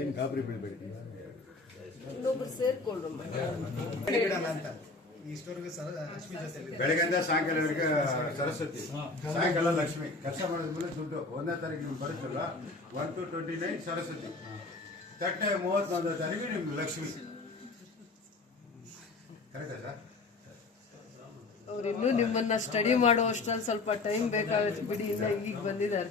ಏನ್ ಗಾಬರಿ ಬೀಳ್ಬೇಡಿ. ಇನ್ನೊಬ್ರು ಸೇರ್ಕೊಂಡ್ರು ಬೆಳಗ್ಗೆಯಿಂದ ಸಾಯಂಕಾಲವರೆಗೆ ಸರಸ್ವತಿ ಸಾಯಂಕಾಲ ಲಕ್ಷ್ಮಿ. ಕೆಲಸ ಮಾಡಿದ್ಮೇಲೆ ದುಡ್ಡು. ಒಂದನೇ ತಾರೀಕು ನಿಮ್ಗೆ ಬರುತ್ತಲ್ಲ one two twenty nine Saraswati. ತಟ್ಟೆ ಮೂವತ್ತೊಂದನೇ ತಾರೀಕು ನಿಮ್ಗೆ ಲಕ್ಷ್ಮಿ. ಕರೆಕ್ಟಾ ಸರ್? ಅವ್ರು ಇನ್ನೂ ನಿಮ್ಮನ್ನ ಸ್ಟಡಿ ಮಾಡುವಷ್ಟ್ರಲ್ಲಿ ಸ್ವಲ್ಪ ಟೈಮ್ ಬೇಕಾಗುತ್ತೆ ಬಿಡಿ ಇಲ್ಲ ಈಗ ಬಂದಿದ್ದಾರೆ.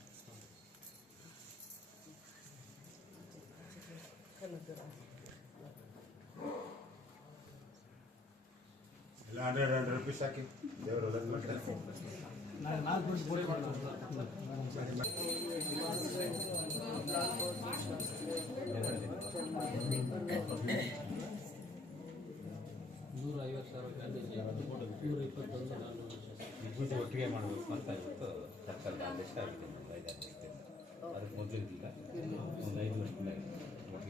ಎಲ್ಲ ಹಂಡ್ರೆಡ್ ಹಂಡ್ರೆಡ್ ರುಪೀಸ್ ಹಾಕಿ ದೇವರು ಇಪ್ಪತ್ತೊಂದು ಮಾಡ್ತಾರೆ ವಿಭೂತಿ ಒಟ್ಟಿಗೆ ಮಾಡಬೇಕು ಅಂತ ಇವತ್ತು ಸರ್ಕಾರದ ಆದೇಶ ಆಗಿದೆ. ಅದಕ್ಕೆ ಮೊದಲಿದ್ದಿಲ್ಲ ಒಂದು ಐದು ವರ್ಷದಿಂದ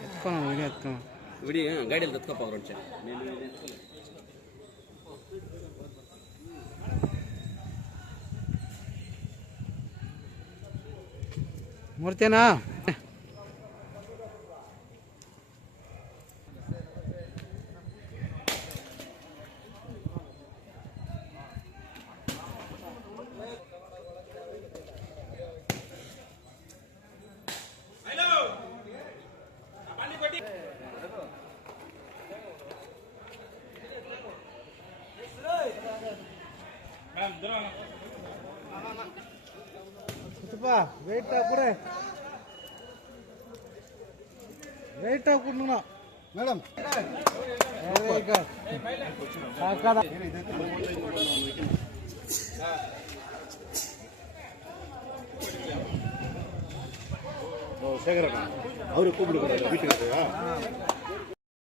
ಎತ್ಕೊಳ ವಿಡಿಯೋ ಎತ್ಕೊಳ ವಿಡಿ ಗಾಡಿಯಲ್ಲಿ ಎತ್ಕೊಪ್ಪ ಅವ್ರು ಒಂಚೆ ಮೂರ್ತೇನಾ கொடுப்பா வெயிட்டா கூட. வெயிட்டா கொடுங்கண்ணா மேடம். சேகரண்ணா அவரு கூப்பிடுக்கிறாரு வீட்டுக்கு